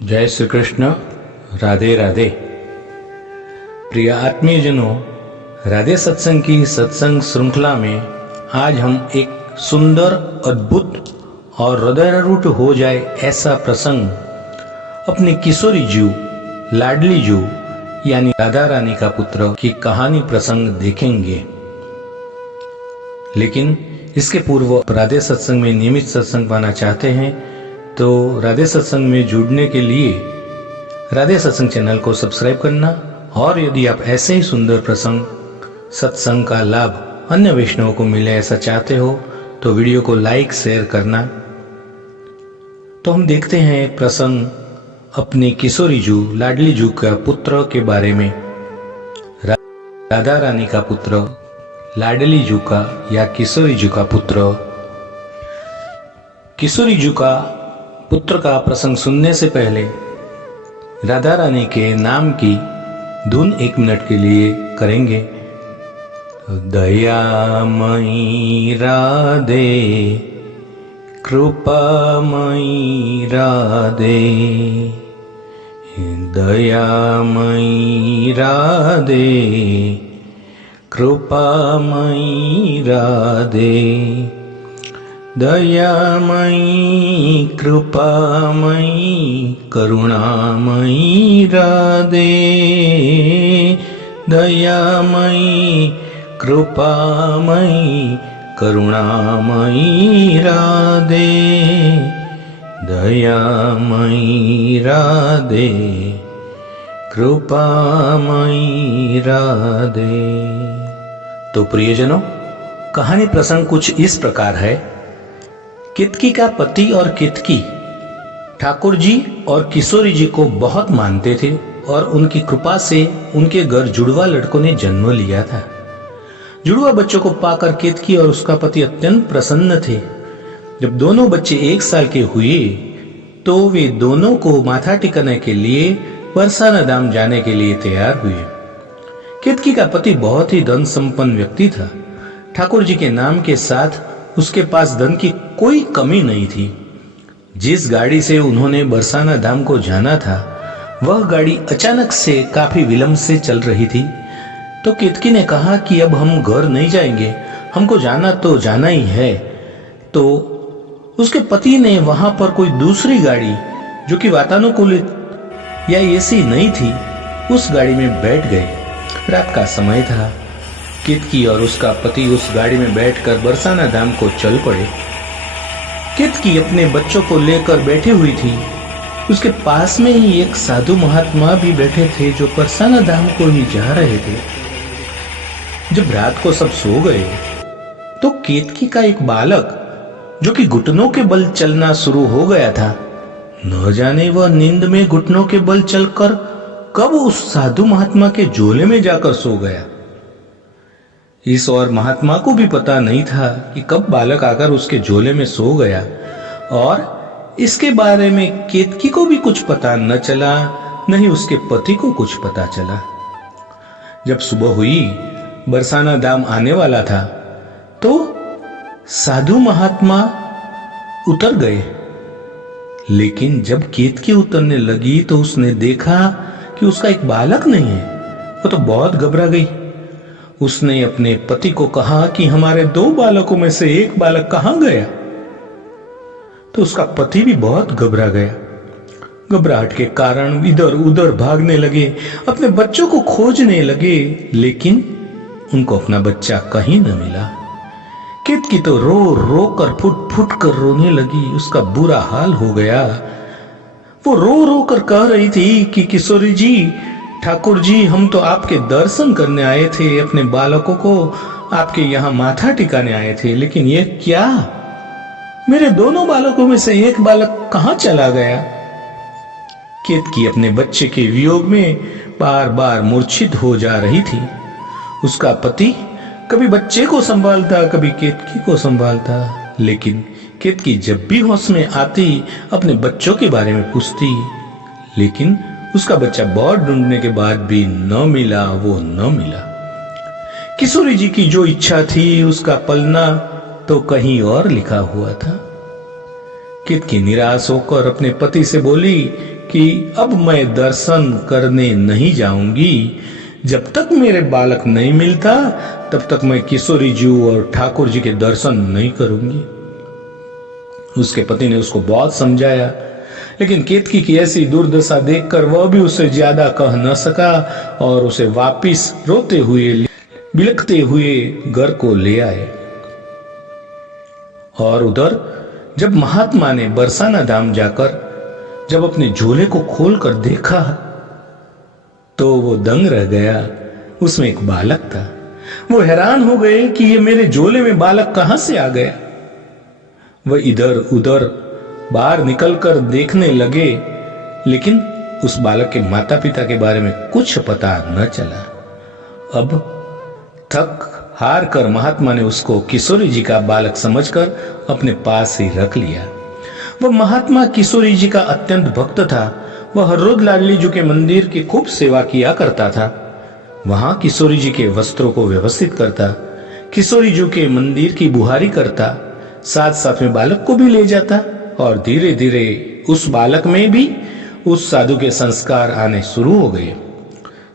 जय श्री कृष्ण। राधे राधे। प्रिय आत्मीयजनों, राधे सत्संग की सत्संग श्रृंखला में आज हम एक सुंदर, अद्भुत और हृदयरूट हो जाए ऐसा प्रसंग अपनी किशोरी जू, लाडली जू यानी राधा रानी का पुत्र की कहानी प्रसंग देखेंगे। लेकिन इसके पूर्व राधे सत्संग में नियमित सत्संग पाना चाहते हैं तो राधे सत्संग में जुड़ने के लिए राधे सत्संग चैनल को सब्सक्राइब करना, और यदि आप ऐसे ही सुंदर प्रसंग सत्संग का लाभ अन्य वैष्णवों को मिले ऐसा चाहते हो तो वीडियो को लाइक शेयर करना। तो हम देखते हैं प्रसंग अपनी किशोरी जू, लाडली जू का पुत्र के बारे में। राधा रानी का पुत्र, लाडली जू का या किशोरी जू का पुत्र। किशोरी जू का पुत्र का प्रसंग सुनने से पहले राधा रानी के नाम की धुन 1 मिनट के लिए करेंगे। दयामयी राधे, कृपामयी राधे, दयामयी राधे, कृपामयी राधे, दयामयी कृपामयी करुणामयी राधे, दयामयी कृपामयी करुणामयी राधे, दयामयी राधे, कृपामयी राधे। तो प्रियजनों, कहानी प्रसंग कुछ इस प्रकार है। केतकी का पति और केतकी ठाकुर जी और किशोरी जी को बहुत मानते थे और उनकी कृपा से उनके घर जुड़वा लड़कों ने जन्म लिया था। जुड़वा बच्चों को पाकर केतकी और उसका पति अत्यंत प्रसन्न थे। जब दोनों बच्चे 1 साल के हुए तो वे दोनों को माथा टिकाने के लिए बरसाना धाम जाने के लिए तैयार हुए। केतकी का पति बहुत ही धन संपन्न व्यक्ति था। ठाकुर जी के नाम के साथ उसके पास धन की कोई कमी नहीं थी। जिस गाड़ी से उन्होंने बरसाना धाम को जाना था वह गाड़ी अचानक से काफी विलंब से चल रही थी। तो केतकी ने कहा कि अब हम घर नहीं जाएंगे, हमको जाना तो जाना ही है। तो उसके पति ने वहां पर कोई दूसरी गाड़ी जो कि वातानुकूलित या एसी नहीं थी उस गाड़ी में बैठ गए। रात का समय था। केतकी और उसका पति उस गाड़ी में बैठकर बरसाना धाम को चल पड़े। केतकी अपने बच्चों को लेकर बैठी हुई थी। उसके पास में ही एक साधु महात्मा भी बैठे थे जो बरसाना धाम को ही जा रहे थे। जब रात को सब सो गए तो केतकी का एक बालक जो कि घुटनों के बल चलना शुरू हो गया था, न जाने वह नींद में घुटनों के बल चलकर कब उस साधु महात्मा के झोले में जाकर सो गया। इस और महात्मा को भी पता नहीं था कि कब बालक आकर उसके झोले में सो गया, और इसके बारे में केतकी को भी कुछ पता न चला, न ही उसके पति को कुछ पता चला। जब सुबह हुई, बरसाना धाम आने वाला था, तो साधु महात्मा उतर गए। लेकिन जब केतकी उतरने लगी तो उसने देखा कि उसका एक बालक नहीं है। वो तो बहुत घबरा गई। उसने अपने पति को कहा कि हमारे 2 बालकों में से एक बालक कहां गया। तो उसका पति भी बहुत घबरा गया। घबराहट के कारण इधर उधर भागने लगे, अपने बच्चों को खोजने लगे, लेकिन उनको अपना बच्चा कहीं न मिला। केतकी तो रो रो कर फुट फुट कर रोने लगी। उसका बुरा हाल हो गया। वो रो रो कर कह रही थी कि किशोरी जी, ठाकुर जी, हम तो आपके दर्शन करने आए थे, अपने बालकों को आपके यहाँ माथा टिकाने आए थे, लेकिन ये क्या, मेरे दोनों बालकों में से एक बालक कहाँ चला गया। केतकी अपने बच्चे के वियोग में बार बार मूर्छित हो जा रही थी। उसका पति कभी बच्चे को संभालता, कभी केतकी को संभालता, लेकिन केतकी जब भी होश में आती अपने बच्चों के बारे में पूछती, लेकिन उसका बच्चा बहुत ढूंढने के बाद भी न मिला, वो न मिला। किशोरी जी की जो इच्छा थी उसका पलना तो कहीं और लिखा हुआ था। केतकी निराश होकर अपने पति से बोली कि अब मैं दर्शन करने नहीं जाऊंगी। जब तक मेरे बालक नहीं मिलता तब तक मैं किशोरी जी और ठाकुर जी के दर्शन नहीं करूंगी। उसके पति ने उसको बहुत समझाया, लेकिन केतकी की ऐसी दुर्दशा देखकर वह भी उसे ज्यादा कह न सका और उसे वापिस रोते हुए बिलखते हुए घर को ले आए। और उधर जब महात्मा ने बरसाना धाम जाकर जब अपने झोले को खोलकर देखा तो वो दंग रह गया। उसमें एक बालक था। वो हैरान हो गए कि ये मेरे झोले में बालक कहां से आ गया। वह इधर उधर बाहर निकलकर देखने लगे, लेकिन उस बालक के माता पिता के बारे में कुछ पता न चला। अब थक हार कर महात्मा ने उसको किशोरी जी का बालक समझकर अपने पास ही रख लिया। वह महात्मा किशोरी जी का अत्यंत भक्त था। वह हर रोज लाडली जी के मंदिर की खूब सेवा किया करता था। वहां किशोरी जी के वस्त्रों को व्यवस्थित करता, किशोरी जी के मंदिर की बुहारी करता, साथ साथ में बालक को भी ले जाता और धीरे धीरे उस बालक में भी उस साधु के संस्कार आने शुरू हो गए।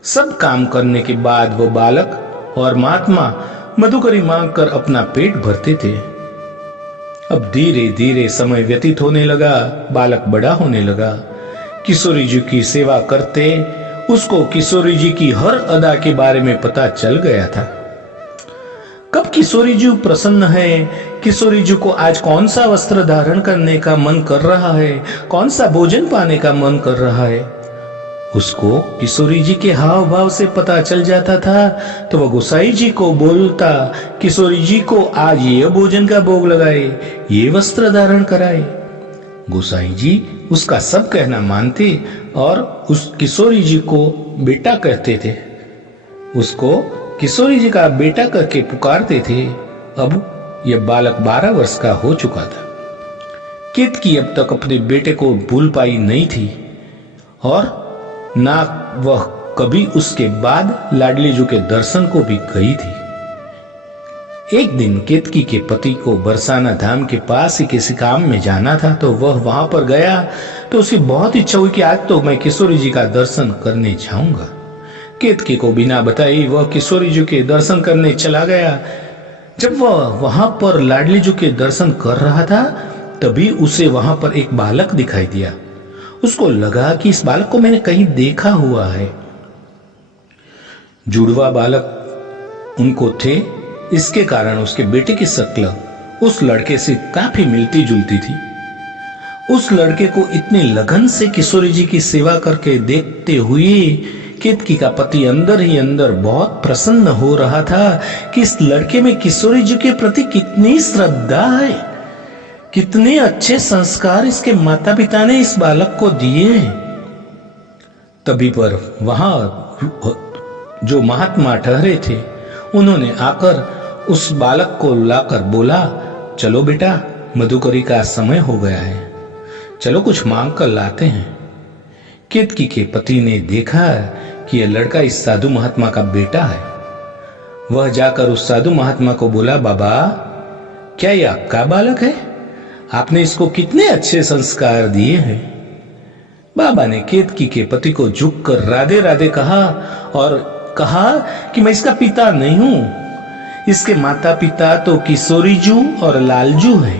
सब काम करने के बाद वो बालक और महात्मा मधुकरी मांगकर अपना पेट भरते थे। अब धीरे धीरे समय व्यतीत होने लगा, बालक बड़ा होने लगा। किशोरी जी की सेवा करते उसको किशोरी जी की हर अदा के बारे में पता चल गया था। कब किशोरी जी प्रसन्न है, किशोरी जी को आज कौन सा वस्त्र धारण करने का मन कर रहा है, कौन सा भोजन पाने का मन कर रहा है, उसको किशोरी जी के हाव भाव से पता चल जाता था। तो वह गोसाई जी को बोलता, किशोरी जी को आज ये भोजन का भोग लगाए, ये वस्त्र धारण कराए। गोसाई जी उसका सब कहना मानते और उस किशोरी जी को बेटा कहते थे। उसको किशोरी जी का बेटा करके पुकारते थे। अब यह बालक 12 वर्ष का हो चुका था। केतकी अब तक अपने बेटे को भूल पाई नहीं थी और ना वह कभी उसके बाद लाडली जी के दर्शन को भी गई थी। एक दिन केतकी के पति को बरसाना धाम के पास ही किसी काम में जाना था, तो वह वहां पर गया तो उसकी बहुत इच्छा हुई कि आज तो मैं किशोरी जी का दर्शन करने जाऊंगा। केतकी को बिना बताए वह किशोरी जी के दर्शन करने चला गया। जब वह वहां पर लाडली जी के दर्शन कर रहा था तभी उसे वहां पर एक बालक दिखाई दिया। उसको लगा कि इस बालक को मैंने कहीं देखा हुआ है। जुड़वा बालक उनको थे, इसके कारण उसके बेटे की शक्ल उस लड़के से काफी मिलती जुलती थी। उस लड़के को इतनी लगन से किशोरी जी की सेवा करके देखते हुए केतकी का पति अंदर ही अंदर बहुत प्रसन्न हो रहा था कि इस लड़के में किशोरी जी के प्रति कितनी श्रद्धा है, कितने अच्छे संस्कार इसके माता पिता ने इस बालक को दिए। तभी पर वहां जो महात्मा ठहरे थे उन्होंने आकर उस बालक को लाकर बोला, चलो बेटा, मधुकरी का समय हो गया है, चलो कुछ मांग कर लाते हैं। केतकी के पति ने देखा कि यह लड़का इस साधु महात्मा का बेटा है। वह जाकर उस साधु महात्मा को बोला, बाबा, क्या यह आपका बालक है? आपने इसको कितने अच्छे संस्कार दिए हैं। बाबा ने केतकी के पति को झुककर राधे राधे कहा और कहा कि मैं इसका पिता नहीं हूं, इसके माता पिता तो किशोरी जू और लालजू है,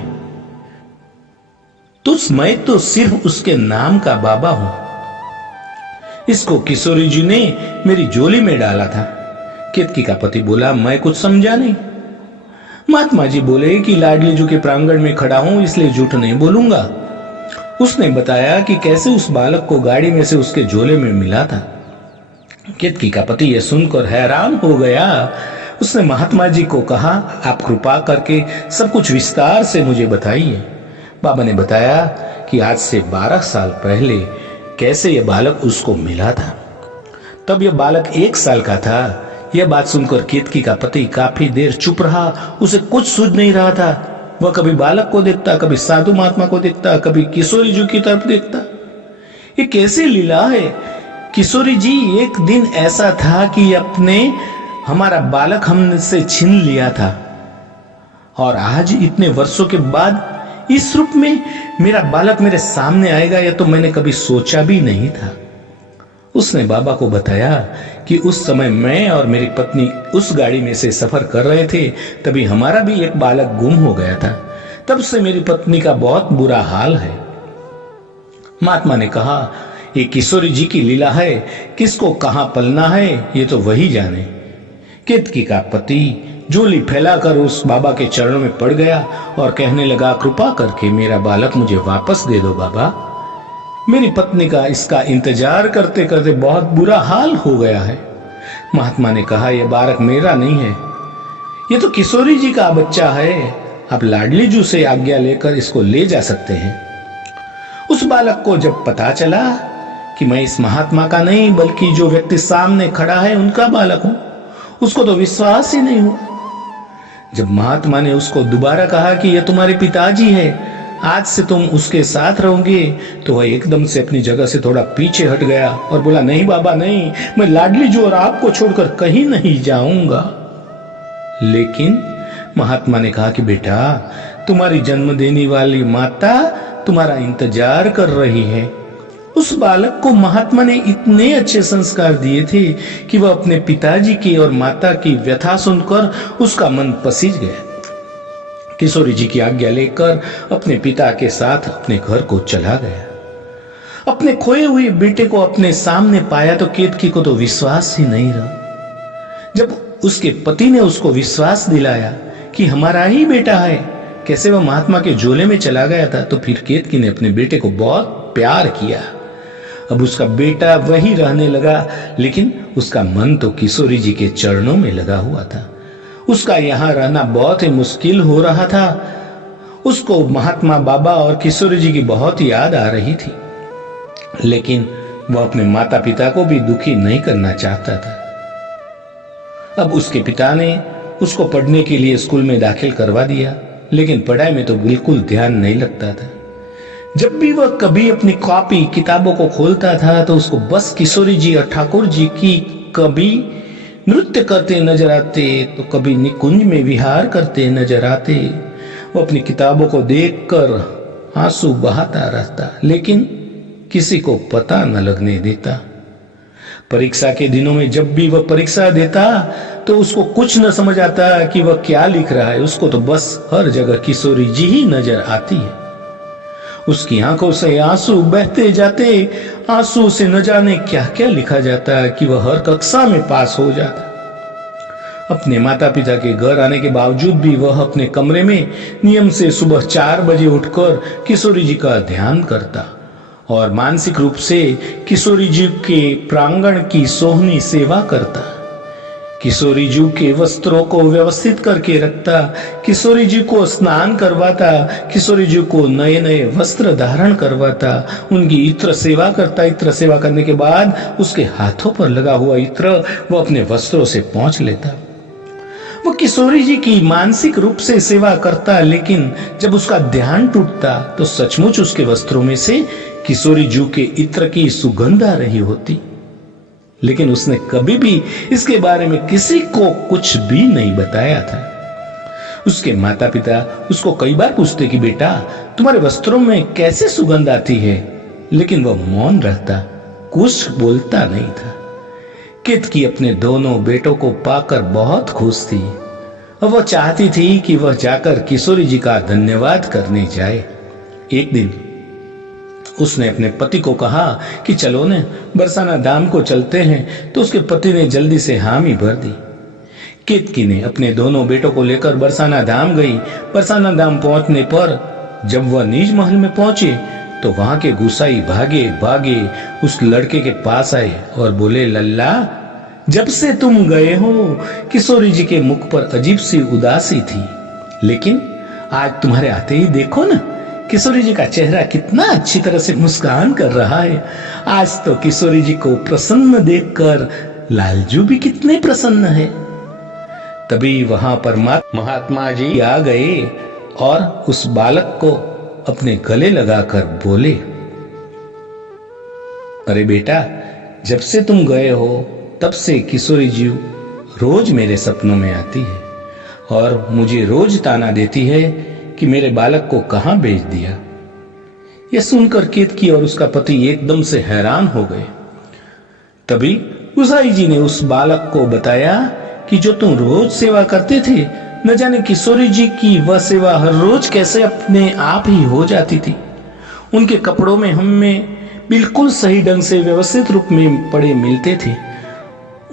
तो मैं तो सिर्फ उसके नाम का बाबा हूं। इसको किशोरी जी ने मेरी झोली में डाला था। केतकी का पति बोला, मैं कुछ समझा नहीं। महात्मा जी बोले कि लाडली जी के प्रांगण में खड़ा हूं इसलिए झूठ नहीं बोलूंगा। उसने बताया कि कैसे उस बालक को गाड़ी में से उसके झोले में मिला था। केतकी का पति यह सुनकर हैरान हो गया। उसने महात्मा जी को कहा, आप कृपा करके सब कुछ विस्तार से मुझे बताइए। बाबा ने बताया कि आज से 12 साल पहले कैसे यह बालक उसको मिला था। तब यह बालक 1 साल का था। यह बात सुनकर केतकी का पति काफी देर चुप रहा। उसे कुछ सूझ नहीं रहा था। वह कभी बालक को देखता, कभी साधु महात्मा को देखता, कभी किशोरी जी की तरफ देखता। ये कैसे लीला है। किशोरी जी, एक दिन ऐसा था कि अपने हमारा बालक हमसे छीन लिया था और आज इतने वर्षों के बाद इस रूप में मेरा बालक मेरे सामने आएगा, यह तो मैंने कभी सोचा भी नहीं था। उसने बाबा को बताया कि उस समय मैं और मेरी पत्नी उस गाड़ी में से सफर कर रहे थे, तभी हमारा भी एक बालक गुम हो गया था। तब से मेरी पत्नी का बहुत बुरा हाल है। महात्मा ने कहा, ये किशोरी जी की लीला है, किसको कहां पलना है ये तो वही जाने। केतकी का पति झोली फैलाकर उस बाबा के चरणों में पड़ गया और कहने लगा, कृपा करके मेरा बालक मुझे वापस दे दो बाबा। मेरी पत्नी का इसका इंतजार करते करते बहुत बुरा हाल हो गया है। महात्मा ने कहा, यह बालक मेरा नहीं है, ये तो किशोरी जी का बच्चा है। आप लाडली जू से आज्ञा लेकर इसको ले जा सकते हैं। उस बालक को जब पता चला कि मैं इस महात्मा का नहीं बल्कि जो व्यक्ति सामने खड़ा है उनका बालक हूं, उसको तो विश्वास ही नहीं हुआ। जब महात्मा ने उसको दोबारा कहा कि यह तुम्हारे पिताजी है, आज से तुम उसके साथ रहोगे, तो वह एकदम से अपनी जगह से थोड़ा पीछे हट गया और बोला, नहीं बाबा नहीं, मैं लाडली जू और आपको छोड़कर कहीं नहीं जाऊंगा। लेकिन महात्मा ने कहा कि बेटा, तुम्हारी जन्म देने वाली माता तुम्हारा इंतजार कर रही है। उस बालक को महात्मा ने इतने अच्छे संस्कार दिए थे कि वह अपने पिताजी की और माता की व्यथा सुनकर उसका मन पसीज गया। किशोरी जी की आज्ञा लेकर अपने पिता के साथ अपने घर को चला गया। अपने खोए हुए बेटे को अपने सामने पाया तो केतकी को तो विश्वास ही नहीं रहा। जब उसके पति ने उसको विश्वास दिलाया कि हमारा ही बेटा है, कैसे वह महात्मा के झोले में चला गया था, तो फिर केतकी ने अपने बेटे को बहुत प्यार किया। अब उसका बेटा वही रहने लगा, लेकिन उसका मन तो किशोरी जी के चरणों में लगा हुआ था। उसका यहां रहना बहुत ही मुश्किल हो रहा था। उसको महात्मा बाबा और किशोरी जी की बहुत याद आ रही थी, लेकिन वह अपने माता पिता को भी दुखी नहीं करना चाहता था। अब उसके पिता ने उसको पढ़ने के लिए स्कूल में दाखिल करवा दिया, लेकिन पढ़ाई में तो बिल्कुल ध्यान नहीं लगता था। जब भी वह कभी अपनी कॉपी किताबों को खोलता था तो उसको बस किशोरी जी और ठाकुर जी की कभी नृत्य करते नजर आते तो कभी निकुंज में विहार करते नजर आते। वो अपनी किताबों को देखकर आंसू बहाता रहता, लेकिन किसी को पता न लगने देता। परीक्षा के दिनों में जब भी वह परीक्षा देता तो उसको कुछ न समझ आता कि वह क्या लिख रहा है। उसको तो बस हर जगह किशोरी जी ही नजर आती है। उसकी आंखों से आंसू बहते जाते, आंसू से न जाने क्या क्या लिखा जाता कि वह हर कक्षा में पास हो जाता। अपने माता पिता के घर आने के बावजूद भी वह अपने कमरे में नियम से सुबह 4 बजे उठकर किशोरी जी का ध्यान करता और मानसिक रूप से किशोरी जी के प्रांगण की सोहनी सेवा करता। किशोरी जी के वस्त्रों को व्यवस्थित करके रखता, किशोरी जी को स्नान करवाता, किशोरी जी को नए नए वस्त्र धारण करवाता, उनकी इत्र सेवा करता। इत्र सेवा करने के बाद उसके हाथों पर लगा हुआ इत्र वो अपने वस्त्रों से पोंछ लेता। वो किशोरी जी की मानसिक रूप से सेवा करता, लेकिन जब उसका ध्यान टूटता तो सचमुच उसके वस्त्रों में से किशोरी जी के इत्र की सुगंध आ रही होती। लेकिन उसने कभी भी इसके बारे में किसी को कुछ भी नहीं बताया था। उसके माता पिता उसको कई बार पूछते कि बेटा तुम्हारे वस्त्रों में कैसे सुगंध आती है, लेकिन वह मौन रहता, कुछ बोलता नहीं था। केतकी अपने दोनों बेटों को पाकर बहुत खुश थी और वह चाहती थी कि वह जाकर किशोरी जी का धन्यवाद करने जाए। एक दिन उसने अपने पति को कहा कि चलो न बरसाना धाम को चलते हैं, तो उसके पति ने जल्दी से हामी भर दी। केतकी ने अपने दोनों बेटों को लेकर बरसाना धाम गई। बरसाना धाम पहुंचने पर जब वह निज महल में पहुंचे तो वहां के गुसाई भागे भागे उस लड़के के पास आए और बोले, लल्ला जब से तुम गए हो किशोरी जी के मुख पर अजीब सी उदासी थी, लेकिन आज तुम्हारे आते ही देखो ना किशोरी जी का चेहरा कितना अच्छी तरह से मुस्कान कर रहा है। आज तो किशोरी जी को प्रसन्न देखकर लालजू भी कितने प्रसन्न है। तभी वहां पर महात्मा जी आ गए और उस बालक को अपने गले लगाकर बोले, अरे बेटा जब से तुम गए हो तब से किशोरी जी रोज मेरे सपनों में आती है और मुझे रोज ताना देती है कि मेरे बालक को कहां भेज दिया। यह सुनकर केतकी और उसका पति एकदम से हैरान हो गए। तभी गुसाई जी ने उस बालक को बताया कि जो तुम रोज सेवा करते थे, न जाने किशोरी जी की वह सेवा हर रोज कैसे अपने आप ही हो जाती थी। उनके कपड़ों में हमें बिल्कुल सही ढंग से व्यवस्थित रूप में पड़े मिलते थे,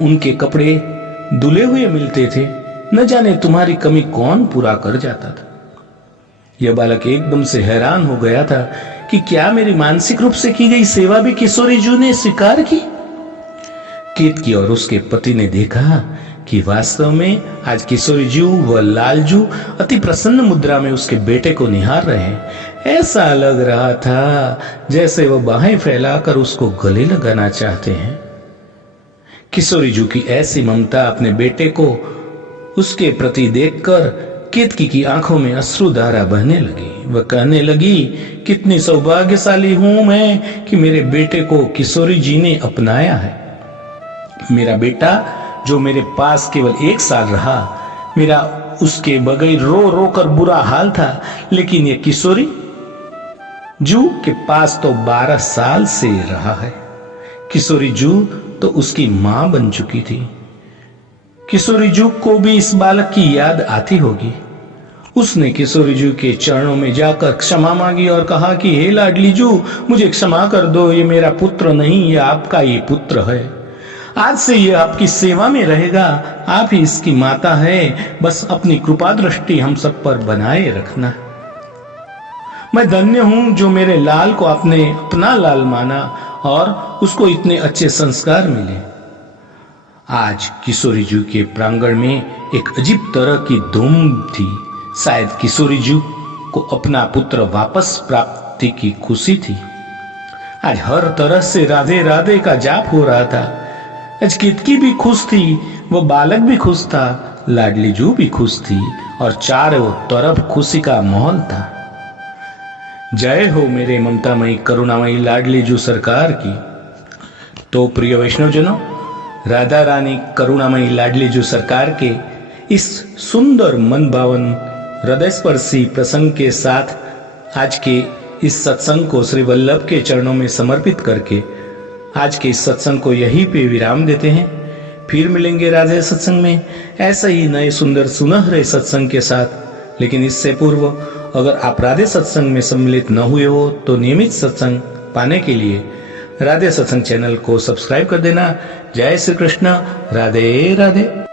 उनके कपड़े धुले हुए मिलते थे। न जाने तुम्हारी कमी कौन पूरा कर जाता था। यह बालक एकदम से हैरान हो गया था कि क्या मेरी मानसिक रूप से की गई सेवा भी किशोरी जी ने स्वीकार की। केतकी और उसके पति ने देखा कि वास्तव में आज किशोरी जी व लालजू अति प्रसन्न मुद्रा में उसके बेटे को निहार रहे हैं। ऐसा लग रहा था जैसे वह बाहें फैलाकर उसको गले लगाना चाहते हैं। किशोरी जी की ऐसी ममता अपने बेटे को उसके प्रति देखकर केतकी की आंखों में अश्रुधारा बहने लगी। वह कहने लगी, कितनी सौभाग्यशाली हूं मैं कि मेरे बेटे को किशोरी जी ने अपनाया है। मेरा बेटा जो मेरे पास केवल 1 साल रहा, मेरा उसके बगैर रो रो कर बुरा हाल था, लेकिन ये किशोरी जू के पास तो 12 साल से रहा है। किशोरी जू तो उसकी मां बन चुकी थी। किशोरी जू को भी इस बालक की याद आती होगी। उसने किशोरी जू के चरणों में जाकर क्षमा मांगी और कहा कि हे लाडली जू, मुझे क्षमा कर दो, ये मेरा पुत्र नहीं, ये आपका ये पुत्र है। आज से ये आपकी सेवा में रहेगा, आप ही इसकी माता है। बस अपनी कृपा दृष्टि हम सब पर बनाए रखना। मैं धन्य हूं जो मेरे लाल को आपने अपना लाल माना और उसको इतने अच्छे संस्कार मिले। आज किशोरी जी के प्रांगण में एक अजीब तरह की धूम थी। शायद किशोरी जी को अपना पुत्र वापस प्राप्ति की खुशी थी। आज हर तरह से राधे राधे का जाप हो रहा था। आज केतकी भी खुश थी, वो बालक भी खुश था, लाडली जू भी खुश थी और चारों तरफ खुशी का माहौल था। जय हो मेरे ममतामयी करुणामयी लाडली जू सरकार की। तो प्रिय वैष्णवजनों, राधा रानी करुणामयी लाडली जू सरकार के इस सुंदर मन भावन हृदय स्पर्शी प्रसंग के साथ आज के इस सत्संग को श्री वल्लभ के चरणों में समर्पित करके आज के इस सत्संग को यहीं पे विराम देते हैं। फिर मिलेंगे राधे सत्संग में ऐसे ही नए सुंदर सुनहरे सत्संग के साथ। लेकिन इससे पूर्व अगर आप राधे सत्संग में सम्मिलित न हुए हो तो नियमित सत्संग पाने के लिए राधे सत्संग चैनल को सब्सक्राइब कर देना। जय श्री कृष्ण, राधे राधे।